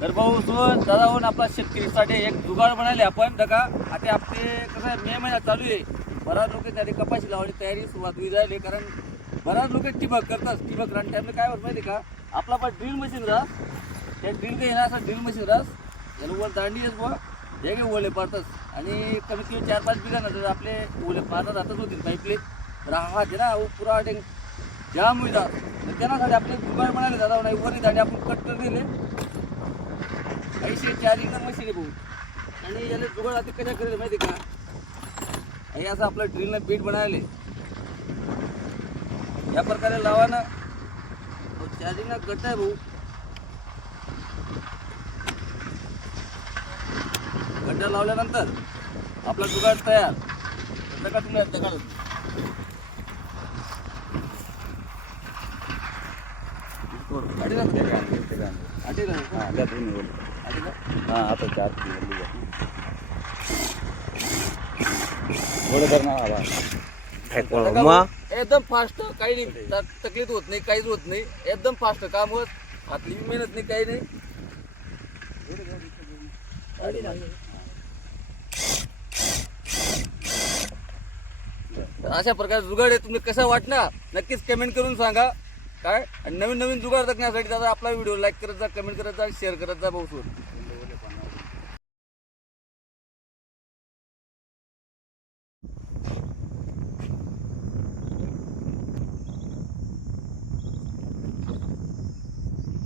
तर भाऊ सोन दादा होऊन आपला शेतकरीसाठी एक जुगाड बनायले आपण दका आता आपले कसं आहे, मे महिना चालू आहे. बराच लोक त्याने कपाशी लावली तयारी सुरुवात होई राहिली. कारण बराच लोक ठिबक करतात. ठिबक राहून त्यामुळे काय होत माहिती का, आपला पण ड्रिल मशीन राहस त्या ड्रिल काही ना असं ड्रिल मशीन राहस याला वर दांडी येत बुवा हे काही ओले पडतात आणि कमीत कमी 4-5 बिघा नंतर आपले ओले पाहतात जातच होतील पाईपले. तर हा जे ना पुरा जाम होईल तर त्यासाठी आपले जुगाड बनायले दादा नाही वरही दांडी आपण कट कर दिले 4 इंच मशीन आहे भाऊ. आणि याला जुगाड आता कशा करेल माहिती का, हे असं आपलं ड्रिलनं बीट बनायले या प्रकारे लावा ना. चार्जिंगला गट आहे भाऊ. गड्डा लावल्यानंतर आपला जुगाड तयार. का तुम्ही दगड आता 4 एकदम फास्ट, काही नाही तकलीफ होत नाही, काहीच होत नाही. एकदम फास्ट काम होत, आपली मेहनत नाही, काही नाही. अशा प्रकारे जुगाड आहे. तुम्ही कसा वाटणार नक्कीच कमेंट करून सांगा. काय आणि नवीन नवीन जुगाड दाखवण्यासाठी दादा आपला व्हिडिओ लाईक करत जा, कमेंट करत जा, शेअर करत जा भाऊ.